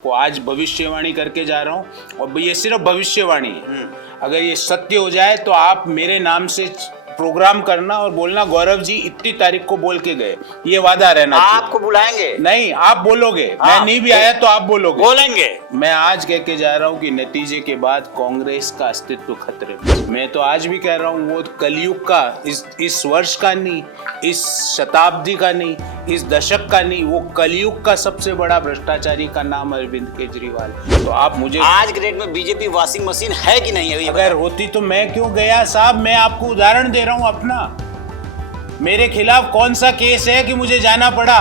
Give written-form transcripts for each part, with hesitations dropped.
को आज भविष्यवाणी करके जा रहा हूँ और ये सिर्फ भविष्यवाणी है। अगर ये सत्य हो जाए तो आप मेरे नाम से प्रोग्राम करना और बोलना गौरव जी इतनी तारीख को बोल के गए, ये वादा रहना चाहिए। आपको बुलाएंगे? नहीं, आप बोलोगे। मैं नहीं भी आया तो आप बोलोगे। बोलेंगे। मैं आज कह के जा रहा हूँ कि नतीजे के बाद कांग्रेस का अस्तित्व खतरे में। मैं तो आज भी कह रहा हूँ वो कलयुग का, इस वर्ष का नहीं, इस शताब्दी का नहीं, इस दशक का नहीं, वो कलयुग का सबसे बड़ा भ्रष्टाचारी का नाम अरविंद केजरीवाल। तो आप मुझे आज के डेट में बीजेपी वॉशिंग मशीन है कि नहीं है? अगर होती तो मैं क्यों गया साहब। मैं आपको उदाहरण दे रहा हूं अपना। मेरे खिलाफ कौन सा केस है कि मुझे जाना पड़ा?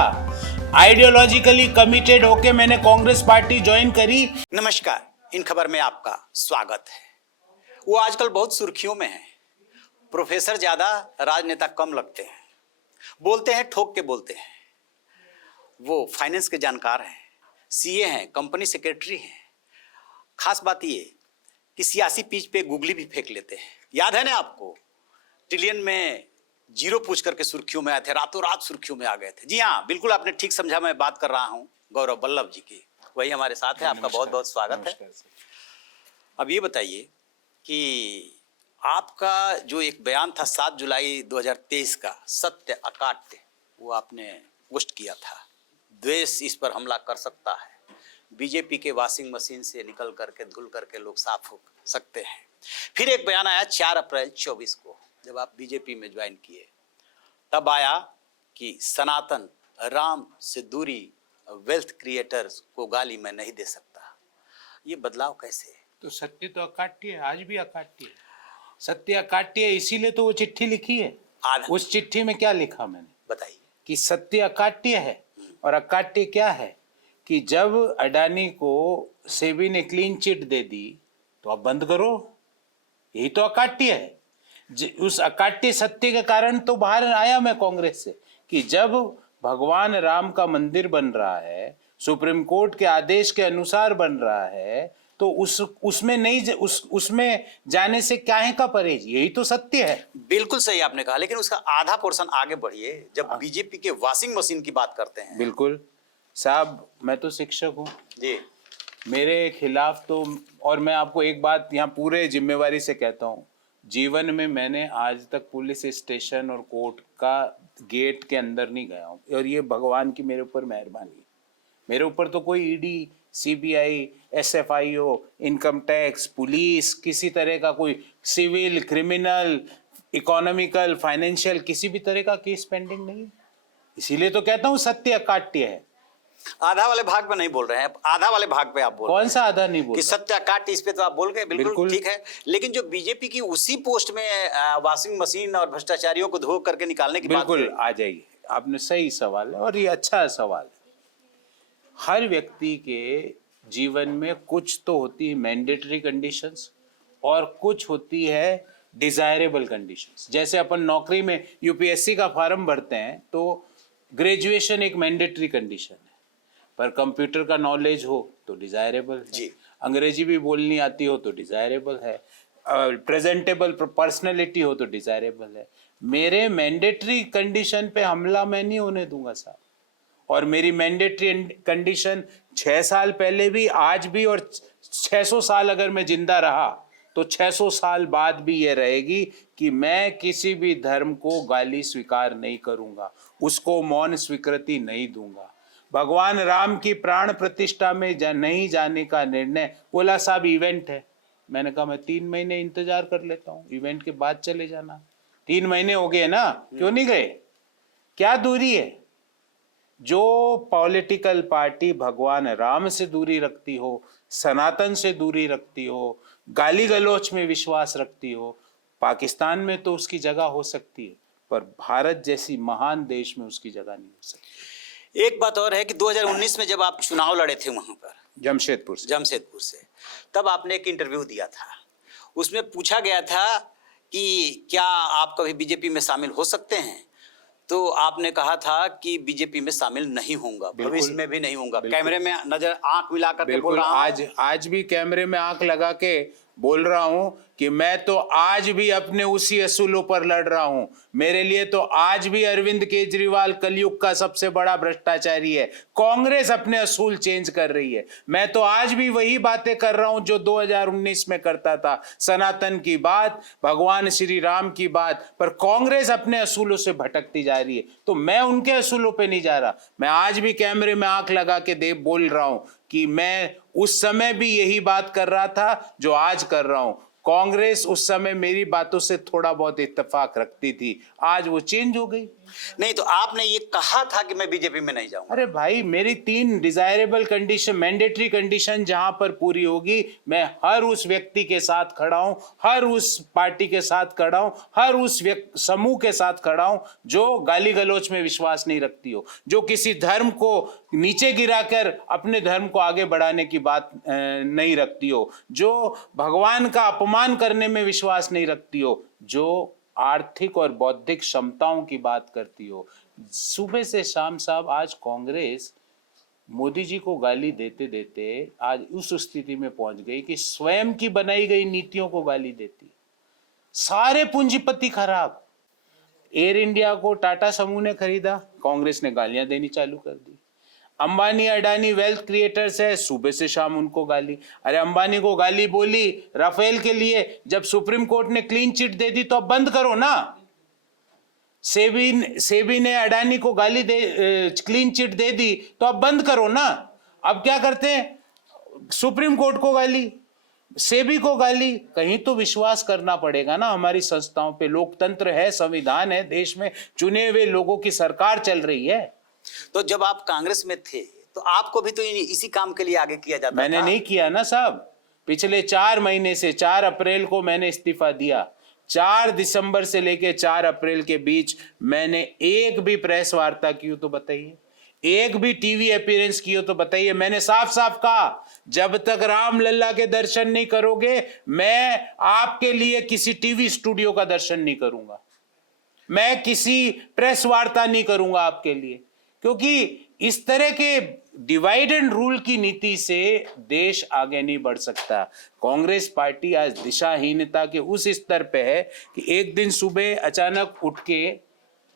आइडियोलॉजिकली कमिटेड होके मैंने कांग्रेस पार्टी ज्वाइन करी। नमस्कार, इन खबर में आपका स्वागत है। वो आजकल बहुत सुर्खियों में है। प्रोफेसर ज्यादा, राजनेता कम लगते हैं। बोलते हैं, ठोक के बोलते हैं। वो फाइनेंस के जानकार हैं, सीए हैं, कंपनी सेक्रेटरी हैं। खास बात ये कि सियासी पिच पे गुगली भी फेंक लेते हैं। याद है ना आपको, ट्रिलियन में जीरो पूछ करके सुर्खियों में आए थे, रातों रात सुर्खियों में आ गए थे। जी हाँ, बिल्कुल आपने ठीक समझा। मैं बात कर रहा हूँ गौरव वल्लभ जी की। वही हमारे साथ है। आपका बहुत बहुत स्वागत है। अब ये बताइए कि आपका जो एक बयान था 7 जुलाई 2023 का, सत्य अकाट्य, वो आपने पोस्ट किया था। द्वेष इस पर हमला कर सकता है, बीजेपी के वॉशिंग मशीन से निकल करके धुल करके लोग साफ हो सकते हैं। फिर एक बयान आया 4 अप्रैल 24 को, जब आप बीजेपी में ज्वाइन किए। तब आया कि सनातन राम से दूरी, वेल्थ क्रिएटर्स को गाली मैं नहीं दे सकता। ये बदलाव कैसे? तो सत्य तो अकाट्य है, आज भी अकाट्य है। सत्य अकाट्य है, इसीलिए तो वो चिट्ठी लिखी है। उस चिट्ठी में क्या लिखा मैंने? बताइए। कि सत्य अकाट्य है। और अकाट्य क्या है कि जब अडानी को सेबी ने क्लीन चिट दे दी तो आप बंद करो। यही तो अकाट्य है। उस अकाट्य सत्य के कारण तो बाहर आया मैं कांग्रेस से, कि जब भगवान राम का मंदिर बन रहा है, सुप्रीम कोर्ट के आदेश के अनुसार बन रहा है, तो उसमें जाने से काहे का परहेज? यही तो सत्य है। बिल्कुल सही आपने कहा, लेकिन उसका आधा पोर्शन आगे बढ़िए। जब बीजेपी के वॉशिंग मशीन की बात करते हैं। बिल्कुल साहब, मैं तो शिक्षक हूँ जी। मेरे खिलाफ तो, और मैं आपको एक बात यहाँ पूरे जिम्मेवारी से कहता हूँ, जीवन में मैंने आज तक पुलिस स्टेशन और कोर्ट का गेट के अंदर नहीं गया हूँ। और ये भगवान की मेरे ऊपर मेहरबानी है। मेरे ऊपर तो कोई ED, CBI, SFIO, income tax, police, किसी तरह का कोई सिविल, क्रिमिनल, इकोनॉमिकल, फाइनेंशियल किसी भी तरह का केस पेंडिंग नहीं है। इसीलिए तो कहता हूँ सत्य अकाट्य है। आधा वाले भाग पे नहीं बोल रहे हैं, आधा वाले भाग पे आप बोल कौन सा आधा नहीं बोल कि सत्य अकाट्य, इस पे तो आप बोल गए। बिल्कुल ठीक है। लेकिन जो बीजेपी की उसी पोस्ट में वॉशिंग मशीन और भ्रष्टाचारियों को धो करके निकालने की बात, बिल्कुल आ जाइए। आपने सही सवाल है और ये अच्छा सवाल है। हर व्यक्ति के जीवन में कुछ तो होती है मैंडेटरी कंडीशंस और कुछ होती है डिजायरेबल कंडीशंस। जैसे अपन नौकरी में यूपीएससी का फॉर्म भरते हैं तो ग्रेजुएशन एक मैंडेटरी कंडीशन है, पर कंप्यूटर का नॉलेज हो तो डिजायरेबल है जी। अंग्रेजी भी बोलनी आती हो तो डिजायरेबल है, प्रेजेंटेबल पर्सनैलिटी हो तो डिजायरेबल है। मेरे मैंडेटरी कंडीशन पे हमला मैं नहीं होने दूंगा साहब। और मेरी मैंडेटरी कंडीशन 6 साल पहले भी, आज भी, और 600 साल अगर मैं जिंदा रहा तो 600 साल बाद भी ये रहेगी कि मैं किसी भी धर्म को गाली स्वीकार नहीं करूंगा, उसको मौन स्वीकृति नहीं दूंगा। भगवान राम की प्राण प्रतिष्ठा में नहीं जाने का निर्णय, बोला साहब इवेंट है। मैंने कहा मैं 3 महीने इंतजार कर लेता हूँ, इवेंट के बाद चले जाना। 3 महीने हो गए ना, क्यों नहीं गए? क्या दूरी है? जो पॉलिटिकल पार्टी भगवान राम से दूरी रखती हो, सनातन से दूरी रखती हो, गाली गलौच में विश्वास रखती हो, पाकिस्तान में तो उसकी जगह हो सकती है, पर भारत जैसी महान देश में उसकी जगह नहीं हो सकती। एक बात और है कि 2019 में जब आप चुनाव लड़े थे वहां पर जमशेदपुर से, तब आपने एक इंटरव्यू दिया था। उसमें पूछा गया था कि क्या आप कभी बीजेपी में शामिल हो सकते हैं, तो आपने कहा था कि बीजेपी में शामिल नहीं होऊंगा, भविष्य में भी नहीं होऊंगा। कैमरे में नजर आंख मिला करके बोल रहा हूं। आज भी कैमरे में आंख लगा के बोल रहा हूं कि मैं तो आज भी अपने उसी असूलों पर लड़ रहा हूं। मेरे लिए तो आज भी अरविंद केजरीवाल कलयुग का सबसे बड़ा भ्रष्टाचारी है। कांग्रेस अपने असूल चेंज कर रही है। मैं तो आज भी वही बातें कर रहा हूं जो 2019 में करता था, सनातन की बात, भगवान श्री राम की बात। पर कांग्रेस अपने असूलों से भटकती जा रही है, तो मैं उनके असूलों पे नहीं जा रहा। मैं आज भी कैमरे में आंख लगा के दे बोल रहा हूं कि मैं उस समय भी यही बात कर रहा था जो आज कर रहा हूं। कांग्रेस उस समय मेरी बातों से थोड़ा बहुत इत्तेफाक रखती थी, आज वो चेंज हो गई। नहीं तो आपने ये कहा था कि मैं बीजेपी में नहीं जाऊंगा। अरे भाई, मेरी 3 डिजायरेबल कंडीशन, मैंडेटरी कंडीशन जहां पर पूरी होगी, मैं हर उस व्यक्ति के साथ खड़ा हूं, हर उस पार्टी के साथ खड़ा हूं, हर उस समूह के साथ खड़ा हूं जो गाली गलौच में विश्वास नहीं रखती हो, जो किसी धर्म को नीचे गिराकर अपने धर्म को आगे बढ़ाने की बात नहीं रखती हो, जो भगवान का अपमान करने में विश्वास नहीं रखती हो, जो आर्थिक और बौद्धिक क्षमताओं की बात करती हो। सुबह से शाम साहब, आज कांग्रेस मोदी जी को गाली देते देते आज उस स्थिति में पहुंच गई कि स्वयं की बनाई गई नीतियों को गाली देती। सारे पूंजीपति खराब। एयर इंडिया को टाटा समूह ने खरीदा, कांग्रेस ने गालियां देनी चालू कर दी। अंबानी अडानी वेल्थ क्रिएटर्स है, सुबह से शाम उनको गाली। अरे अंबानी को गाली बोली राफेल के लिए, जब सुप्रीम कोर्ट ने क्लीन चिट दे दी तो अब बंद करो ना। सेबी ने अडानी को गाली दे क्लीन चिट दे दी तो अब बंद करो ना। अब क्या करते हैं, सुप्रीम कोर्ट को गाली, सेबी को गाली। कहीं तो विश्वास करना पड़ेगा ना हमारी संस्थाओं पे। लोकतंत्र है, संविधान है, देश में चुने हुए लोगों की सरकार चल रही है। तो जब आप कांग्रेस में थे तो आपको भी तो इसी काम के लिए आगे किया जाता मैंने था। नहीं किया ना साहब। पिछले 4 महीने से 4 अप्रैल को मैंने इस्तीफा दिया। 4 दिसंबर से लेकर 4 अप्रैल के बीच मैंने एक भी प्रेस वार्ता की हो तो बताइए, एक भी टीवी अपीयरेंस की हो तो बताइए। मैंने साफ साफ कहा, जब तक राम लल्ला के दर्शन नहीं करोगे, मैं आपके लिए किसी टीवी स्टूडियो का दर्शन नहीं करूंगा, मैं किसी प्रेस वार्ता नहीं करूंगा आपके लिए। क्योंकि इस तरह के डिवाइड एंड रूल की नीति से देश आगे नहीं बढ़ सकता। कांग्रेस पार्टी आज दिशाहीनता के उस स्तर पे है कि एक दिन सुबह अचानक उठ के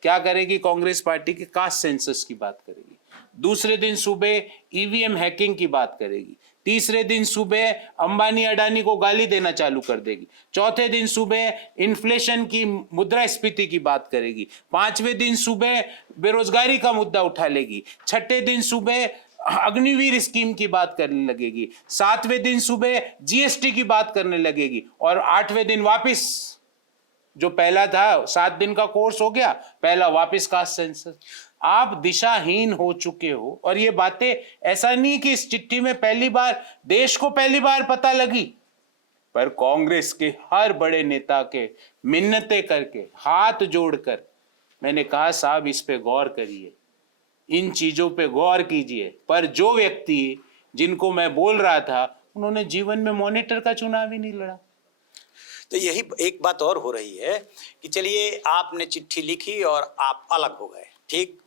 क्या करेगी, कांग्रेस पार्टी के कास्ट सेंसस की बात करेगी, दूसरे दिन सुबह ईवीएम हैकिंग की बात करेगी, तीसरे दिन सुबह अंबानी अडानी को गाली देना चालू कर देगी, चौथे दिन सुबह इन्फ्लेशन की, मुद्रास्फीति की बात करेगी, 5वें दिन सुबह बेरोजगारी का मुद्दा उठा लेगी, 6ठे दिन सुबह अग्निवीर स्कीम की बात करने लगेगी, 7वें दिन सुबह जीएसटी की बात करने लगेगी, और 8वें दिन वापिस जो पहला था 7 दिन का कोर्स हो गया, पहला वापिस कास्ट सेंसस। आप दिशाहीन हो चुके हो। और ये बातें ऐसा नहीं कि इस चिट्ठी में पहली बार, देश को पहली बार पता लगी, पर कांग्रेस के हर बड़े नेता के मिन्नतें करके, हाथ जोड़कर मैंने कहा, साहब इस पे गौर करिए, इन चीजों पे गौर कीजिए। पर जो व्यक्ति जिनको मैं बोल रहा था, उन्होंने जीवन में मॉनिटर का चुनाव ही नहीं लड़ा। तो यही एक बात और हो रही है कि चलिए आपने चिट्ठी लिखी और आप अलग हो गए, ठीक।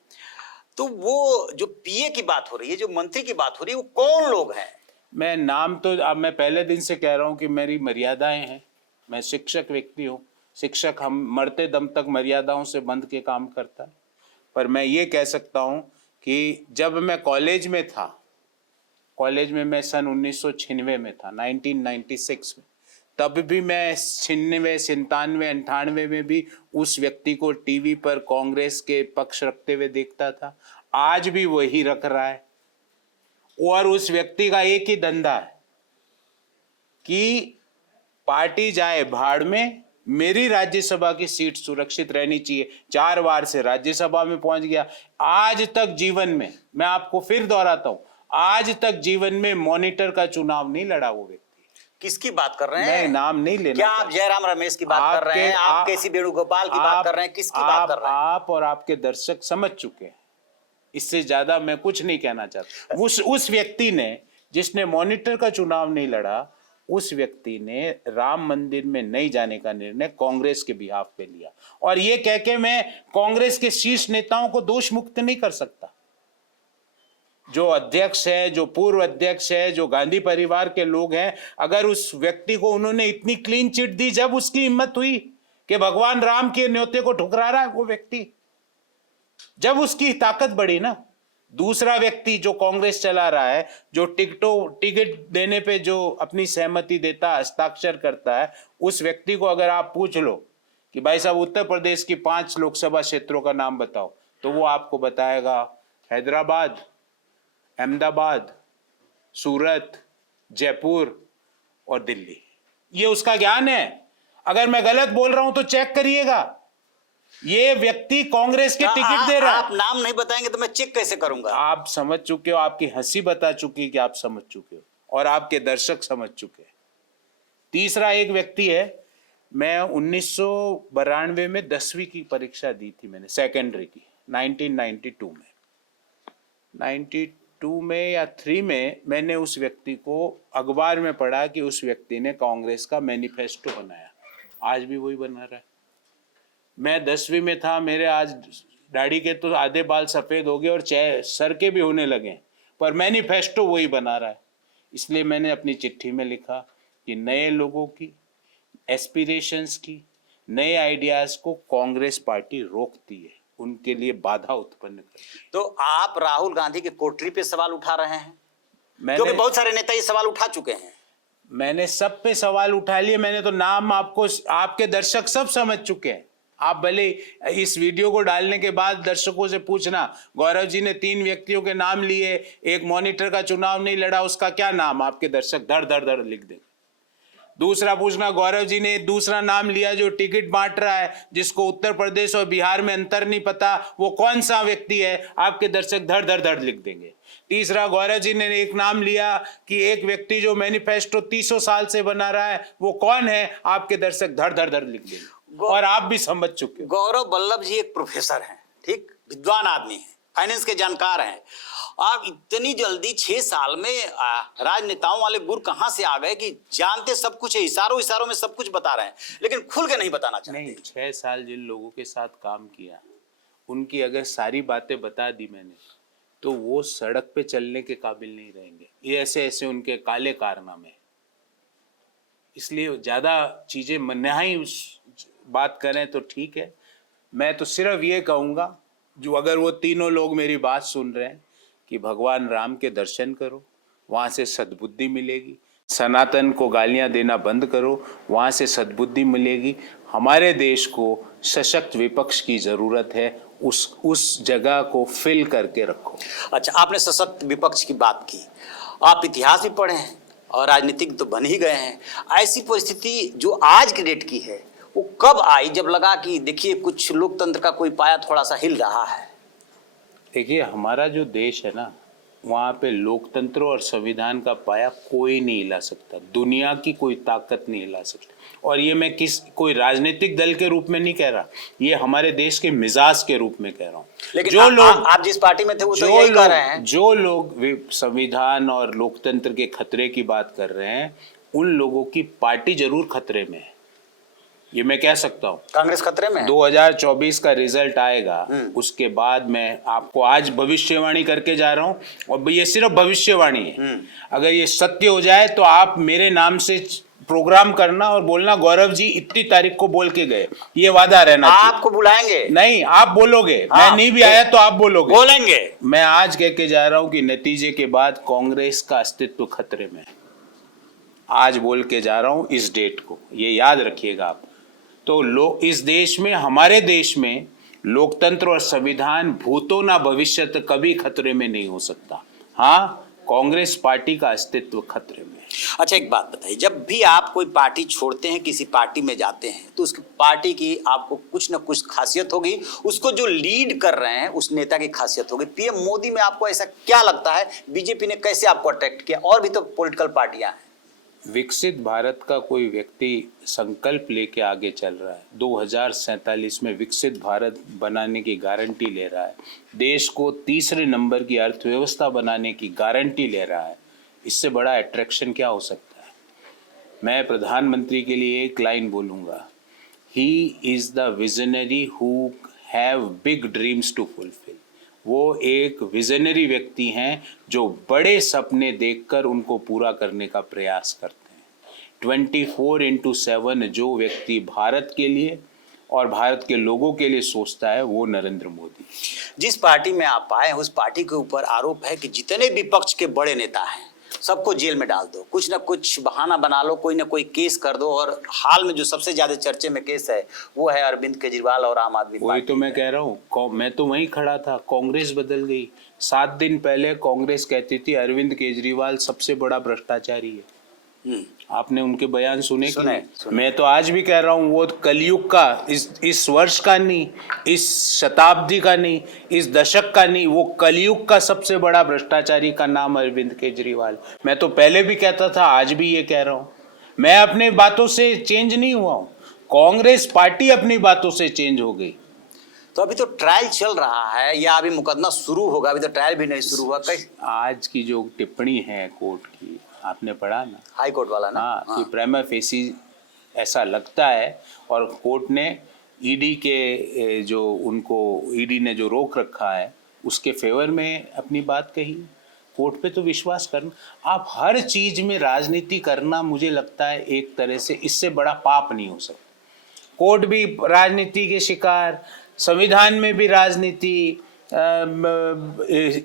तो वो जो पीए की बात हो रही है, जो मंत्री की बात हो रही है, वो कौन लोग हैं? मैं नाम तो, अब मैं पहले दिन से कह रहा हूं कि मेरी मर्यादाएं हैं। मैं शिक्षक व्यक्ति हूं। शिक्षक हम मरते दम तक मर्यादाओं से बंध के काम करता है। पर मैं ये कह सकता हूं कि जब मैं कॉलेज में था, कॉलेज में मैं सन 1996 में था, 1996 में, तब भी मैं 96, 97, 98 में भी उस व्यक्ति को टीवी पर कांग्रेस के पक्ष रखते हुए देखता था। आज भी वही रख रहा है। और उस व्यक्ति का एक ही धंधा है कि पार्टी जाए भाड़ में, मेरी राज्यसभा की सीट सुरक्षित रहनी चाहिए। 4 बार से राज्यसभा में पहुंच गया। आज तक जीवन में, मैं आपको फिर दोहराता हूं, आज तक जीवन में मॉनिटर का चुनाव नहीं लड़ा वो व्यक्ति। किसकी बात कर रहे हैं? मैं नाम नहीं लेना। क्या आप जयराम रमेश की बात कर रहे हैं? आप केसी वेणुगोपाल की बात कर रहे हैं? किसकी बात कर रहे हैं? आप और आपके दर्शक समझ चुके हैं। इससे ज्यादा मैं कुछ नहीं कहना चाहता। उस व्यक्ति ने, जिसने मॉनिटर का चुनाव नहीं लड़ा, उस व्यक्ति ने राम मंदिर में नहीं जाने का निर्णय कांग्रेस के बिहाफ पे लिया। और ये कह के मैं कांग्रेस के शीर्ष नेताओं को दोष मुक्त नहीं कर सकता। जो अध्यक्ष है, जो पूर्व अध्यक्ष है, जो गांधी परिवार के लोग हैं, अगर उस व्यक्ति को उन्होंने इतनी क्लीन चिट दी, जब उसकी हिम्मत हुई कि भगवान राम के न्योते को ठुकरा रहा है वो व्यक्ति, जब उसकी ताकत बढ़ी ना। दूसरा व्यक्ति जो कांग्रेस चला रहा है, जो टिकट देने पे जो अपनी सहमति देता, हस्ताक्षर करता है, उस व्यक्ति को अगर आप पूछ लो कि भाई साहब उत्तर प्रदेश की 5 लोकसभा क्षेत्रों का नाम बताओ, तो वो आपको बताएगा हैदराबाद, अहमदाबाद, सूरत, जयपुर और दिल्ली। ये उसका ज्ञान है। अगर मैं गलत बोल रहा हूं तो चेक करिएगा। ये व्यक्ति कांग्रेस के टिकट दे रहा है। आप नाम नहीं बताएंगे तो मैं चेक कैसे करूंगा? आप समझ चुके हो, आपकी हंसी बता चुकी कि आप समझ चुके हो और आपके दर्शक समझ चुके हैं। तीसरा एक व्यक्ति है, मैं 1992 में 10वीं की परीक्षा दी थी मैंने, सेकेंडरी की, 1992 में, 92 में या 3 में मैंने उस व्यक्ति को अखबार में पढ़ा कि उस व्यक्ति ने कांग्रेस का मैनिफेस्टो बनाया। आज भी वही बना रहा है। मैं 10वीं में था, मेरे आज दाढ़ी के तो आधे बाल सफेद हो गए और सर के भी होने लगे, पर मैनिफेस्टो वही बना रहा है। इसलिए मैंने अपनी चिट्ठी में लिखा कि नए लोगों की एस्पिरेशंस की, नए आइडियाज को कांग्रेस पार्टी रोकती है, उनके लिए बाधा उत्पन्न करती है। तो आप राहुल गांधी के कोठरी पे सवाल उठा रहे हैं? मैंने क्योंकि बहुत सारे नेता ये सवाल उठा चुके हैं। मैंने सब पे सवाल उठा लिए। मैंने तो नाम आपको, आपके दर्शक सब समझ चुके हैं। आप भले इस वीडियो को डालने के बाद दर्शकों से पूछना, गौरव जी ने 3 व्यक्तियों के नाम लिए, एक मॉनिटर का चुनाव नहीं लड़ा, उसका क्या नाम, आपके दर्शक धड़ धड़ धड़ लिख देंगे। दूसरा पूछना, गौरव जी ने दूसरा नाम लिया जो टिकट बांट रहा है, जिसको उत्तर प्रदेश और बिहार में अंतर नहीं पता, वो कौन सा व्यक्ति है, आपके दर्शक धड़ धड़ धड़ लिख देंगे। तीसरा, गौरव जी ने एक नाम लिया कि एक व्यक्ति जो मैनिफेस्टो 300 साल से बना रहा है, वो कौन है, आपके दर्शक धड़ धड़ धड़ लिख देंगे। और आप भी समझ चुके हो। गौरव वल्लभ जी एक प्रोफेसर हैं, ठीक, विद्वान आदमी हैं, फाइनेंस के जानकार हैं। आप इतनी जल्दी 6 साल में राजनेताओं वाले गुर कहां से आ गए कि जानते सब कुछ है, इशारों इशारों में सब कुछ बता रहे हैं, लेकिन खुल के नहीं बताना चाहते? नहीं, 6 साल जिन लोगों के साथ काम किया, उनकी अगर सारी बातें बता दी मैंने, तो वो सड़क पे चलने के काबिल नहीं रहेंगे। ये ऐसे ऐसे उनके काले कारनामे। इसलिए ज्यादा चीजें नहीं बात करें तो ठीक है। मैं तो सिर्फ ये कहूँगा, जो अगर वो तीनों लोग मेरी बात सुन रहे हैं, कि भगवान राम के दर्शन करो, वहाँ से सद्बुद्धि मिलेगी। सनातन को गालियाँ देना बंद करो, वहाँ से सद्बुद्धि मिलेगी। हमारे देश को सशक्त विपक्ष की ज़रूरत है, उस जगह को फिल करके रखो। अच्छा, आपने सशक्त विपक्ष की बात की, आप इतिहास भी पढ़े हैं और राजनीतिक तो बन ही गए हैं। ऐसी परिस्थिति जो आज के डेट की है, वो कब आई जब लगा कि देखिए कुछ लोकतंत्र का कोई पाया थोड़ा सा हिल रहा है? देखिए, हमारा जो देश है ना, वहाँ पे लोकतंत्र और संविधान का पाया कोई नहीं हिला सकता, दुनिया की कोई ताकत नहीं हिला सकती। और ये मैं कोई राजनीतिक दल के रूप में नहीं कह रहा, ये हमारे देश के मिजाज के रूप में कह रहा हूँ। लेकिन जो लोग आप जिस पार्टी में थे वो तो यही कह रहे हैं। जो लोग संविधान और लोकतंत्र के खतरे की बात कर रहे हैं, उन लोगों की पार्टी जरूर खतरे में है, ये मैं कह सकता हूँ। कांग्रेस खतरे में? 2024 का रिजल्ट आएगा, उसके बाद मैं आपको आज भविष्यवाणी करके जा रहा हूँ, और ये सिर्फ भविष्यवाणी है। अगर ये सत्य हो जाए तो आप मेरे नाम से प्रोग्राम करना और बोलना, गौरव जी इतनी तारीख को बोल के गए, ये वादा रहना चाहिए। आपको बुलाएंगे? नहीं, आप बोलोगे। मैं नहीं भी आया तो आप बोलोगे। बोलेंगे। मैं आज कह के जा रहा हूँ कि नतीजे के बाद कांग्रेस का अस्तित्व खतरे में है। आज बोल के जा रहा हूँ इस डेट को, ये याद रखिएगा आप। तो इस देश में, हमारे देश में लोकतंत्र और संविधान भूतो ना भविष्य कभी खतरे में नहीं हो सकता। हाँ, कांग्रेस पार्टी का अस्तित्व खतरे में है। अच्छा, एक बात बताइए, जब भी आप कोई पार्टी छोड़ते हैं, किसी पार्टी में जाते हैं, तो उस पार्टी की आपको कुछ ना कुछ खासियत होगी, उसको जो लीड कर रहे हैं उस नेता की खासियत होगी। पीएम मोदी में आपको ऐसा क्या लगता है, बीजेपी ने कैसे आपको अट्रैक्ट किया? और भी तो पॉलिटिकल पार्टियां हैं। विकसित भारत का कोई व्यक्ति संकल्प लेके आगे चल रहा है, 2047 में विकसित भारत बनाने की गारंटी ले रहा है, देश को 3रे नंबर की अर्थव्यवस्था बनाने की गारंटी ले रहा है, इससे बड़ा अट्रैक्शन क्या हो सकता है? मैं प्रधानमंत्री के लिए एक लाइन बोलूँगा, he is the visionary who have big dreams to fulfil. वो एक विजनरी व्यक्ति हैं जो बड़े सपने देखकर उनको पूरा करने का प्रयास करते हैं। 24/7 जो व्यक्ति भारत के लिए और भारत के लोगों के लिए सोचता है वो नरेंद्र मोदी। जिस पार्टी में आप आए हैं उस पार्टी के ऊपर आरोप है कि जितने विपक्ष के बड़े नेता हैं सबको जेल में डाल दो, कुछ ना कुछ बहाना बना लो, कोई ना कोई केस कर दो। और हाल में जो सबसे ज्यादा चर्चे में केस है वो है अरविंद केजरीवाल और आम आदमी वही पार्टी। तो मैं कह रहा हूँ, मैं तो वहीं खड़ा था, कांग्रेस बदल गई। 7 दिन पहले कांग्रेस कहती थी अरविंद केजरीवाल सबसे बड़ा भ्रष्टाचारी है। आपने उनके बयान सुने कि नहीं? मैं तो आज भी कह रहा हूँ वो कलयुग का, इस वर्ष का नहीं, इस शताब्दी का नहीं, इस दशक का नहीं, वो कलयुग का सबसे बड़ा भ्रष्टाचारी का नाम अरविंद केजरीवाल। मैं तो पहले भी कहता था, आज भी ये कह रहा हूँ। मैं अपने बातों से चेंज नहीं हुआ हूँ, कांग्रेस पार्टी अपनी बातों से चेंज हो गई। तो अभी तो ट्रायल चल रहा है या अभी मुकदमा शुरू होगा? अभी तो ट्रायल भी नहीं शुरू हुआ। आज की जो टिप्पणी है कोर्ट की, आपने पढ़ा ना, हाई कोर्ट वाला ना? हाँ, कि प्रेमा फेसी ऐसा लगता है, और कोर्ट ने ईडी के जो उनको ईडी ने जो रोक रखा है उसके फेवर में अपनी बात कही। कोर्ट पे तो विश्वास करना। आप हर चीज में राजनीति करना, मुझे लगता है एक तरह से इससे बड़ा पाप नहीं हो सकता। कोर्ट भी राजनीति के शिकार, संविधान में भी राजनीति,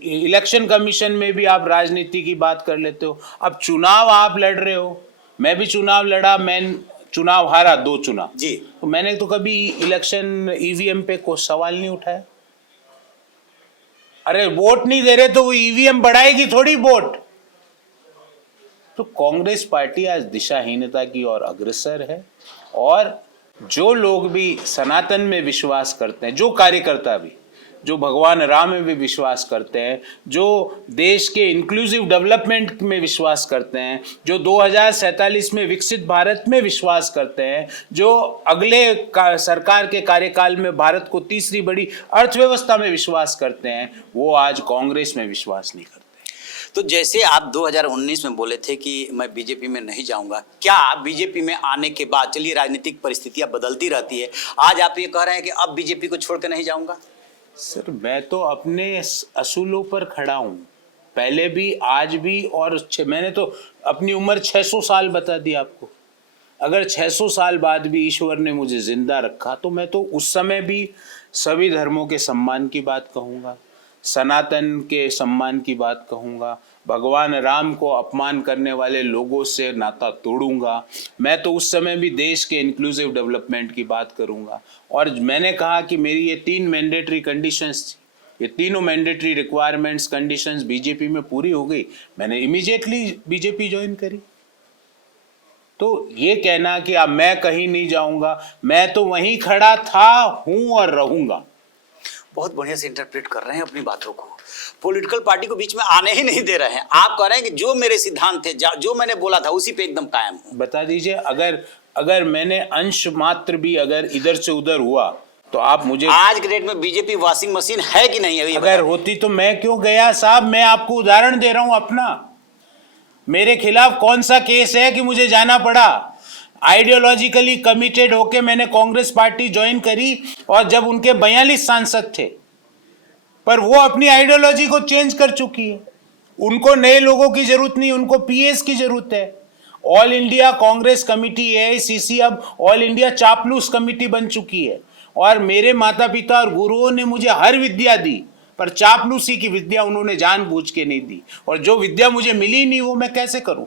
इलेक्शन कमीशन में भी आप राजनीति की बात कर लेते हो। अब चुनाव आप लड़ रहे हो, मैं भी चुनाव लड़ा, मैं चुनाव हारा 2 चुनाव जी, तो मैंने तो कभी इलेक्शन ईवीएम पे कोई सवाल नहीं उठाया। अरे वोट नहीं दे रहे तो वो ईवीएम बढ़ाएगी थोड़ी वोट। तो कांग्रेस पार्टी आज दिशाहीनता की ओर अग्रसर है, और जो लोग भी सनातन में विश्वास करते हैं, जो कार्यकर्ता भी, जो भगवान राम में भी विश्वास करते हैं, जो देश के इंक्लूसिव डेवलपमेंट में विश्वास करते हैं, जो 2047 में विकसित भारत में विश्वास करते हैं, जो अगले सरकार के कार्यकाल में भारत को तीसरी बड़ी अर्थव्यवस्था में विश्वास करते हैं, वो आज कांग्रेस में विश्वास नहीं करते। तो जैसे आप 2019 में बोले थे कि मैं बीजेपी में नहीं जाऊंगा, क्या बीजेपी में आने के बाद, चलिए राजनीतिक परिस्थितियां बदलती रहती है, आज आप ये कह रहे हैं कि अब बीजेपी को छोड़ के नहीं जाऊंगा? सर, मैं तो अपने असूलों पर खड़ा हूँ, पहले भी आज भी, और मैंने तो अपनी उम्र 600 साल बता दी आपको। अगर 600 साल बाद भी ईश्वर ने मुझे जिंदा रखा तो मैं तो उस समय भी सभी धर्मों के सम्मान की बात कहूँगा, सनातन के सम्मान की बात कहूँगा, भगवान राम को अपमान करने वाले लोगों से नाता तोड़ूंगा। मैं तो उस समय भी देश के इंक्लूसिव डेवलपमेंट की बात करूँगा। और मैंने कहा कि मेरी ये 3 मैंडेटरी कंडीशंस थी, ये तीनों मैंडेटरी रिक्वायरमेंट्स कंडीशंस बीजेपी में पूरी हो गई, मैंने इमीडिएटली बीजेपी ज्वाइन करी। तो ये कहना कि अब मैं कहीं नहीं जाऊंगा, मैं तो वहीं खड़ा था, हूं और रहूंगा। बहुत बढ़िया से इंटरप्रेट कर रहे हैं अपनी बातों को। पॉलिटिकल पार्टी को बीच में आने ही नहीं दे रहे हैं। आप कह रहे हैं कि जो मेरे सिद्धांत थे, जो मैंने बोला था उसी पे एकदम कायम हूं। बता दीजिए, अगर मैंने अंश मात्र भी अगर इधर से उधर हुआ तो आप मुझे, आज के डेट में बीजेपी वॉशिंग मशीन है कि नहीं है? अगर होती तो मैं क्यों गया साहब? मैं आपको उदाहरण दे रहा हूं अपना। मेरे खिलाफ कौन सा केस है कि मुझे जाना पड़ा? आइडियोलॉजिकली कमिटेड होके मैंने कांग्रेस पार्टी ज्वाइन करी, और जब उनके 42 सांसद थे, पर वो अपनी आइडियोलॉजी को चेंज कर चुकी है। उनको नए लोगों की जरूरत नहीं, उनको पीएस की जरूरत है। All India Congress committee AICC अब ऑल इंडिया चापलूस कमेटी बन चुकी है, और मेरे माता पिता और गुरुओं ने मुझे हर विद्या दी, पर चापलूसी की विद्या उन्होंने जानबूझ के नहीं दी, और जो विद्या मुझे मिली नहीं वो मैं कैसे करूं?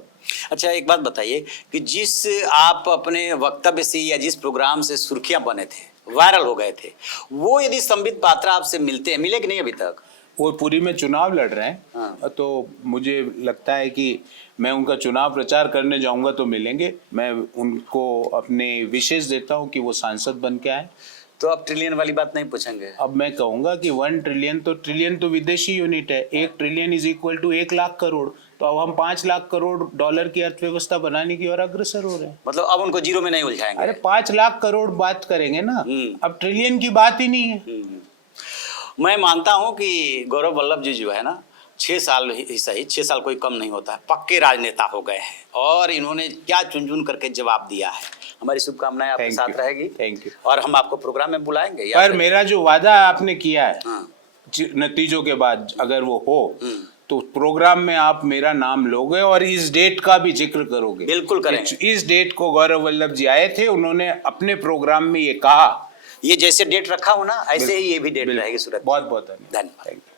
अच्छा, एक बात बताइए कि जिस आप अपने वक्तव्य से या जिस प्रोग्राम से सुर्खियां बने थे, वायरल हो गए थे, वो यदि संबित पात्रा आपसे मिलते हैं, मिले कि नहीं अभी तक? वो पूरी में चुनाव लड़ रहे हैं। हाँ। तो मुझे लगता है कि मैं उनका चुनाव प्रचार करने जाऊंगा तो मिलेंगे। मैं उनको अपने विशेष देता हूं कि वो सांसद बन के आए। तो आप ट्रिलियन वाली बात नहीं पूछेंगे? अब मैं कहूंगा कि 1 ट्रिलियन तो विदेशी यूनिट है, 1 trillion is equal to 1 lakh crore. तो अब हम 5 लाख करोड़ डॉलर की अर्थव्यवस्था बनाने की ओर अग्रसर हो रहे हैं। मतलब अब उनको जीरो में नहीं उलझाएंगे? अरे 5 लाख करोड़ बात करेंगे ना, अब ट्रिलियन की बात ही नहीं है। मैं मानता हूं कि गौरव वल्लभ जी जो है ना, 6 साल ही सही, 6 साल कोई कम नहीं होता, पक्के राजनेता हो गए हैं, और इन्होंने क्या चुन चुन करके जवाब दिया है। हमारी शुभकामनाएं आपके साथ रहेगी। Thank you. और हम आपको प्रोग्राम में बुलाएंगे पर मेरा जो वादा आपने किया है, हाँ। नतीजों के बाद अगर वो हो तो प्रोग्राम में आप मेरा नाम लोगे और इस डेट का भी जिक्र करोगे। बिल्कुल करेंगे। इस डेट को गौरव वल्लभ जी आए थे, उन्होंने अपने प्रोग्राम में ये कहा। ये जैसे डेट रखा हो ना, ऐसे ही ये भी डेट रहेगी सूरत। बहुत बहुत धन्यवाद। धन्यवाद।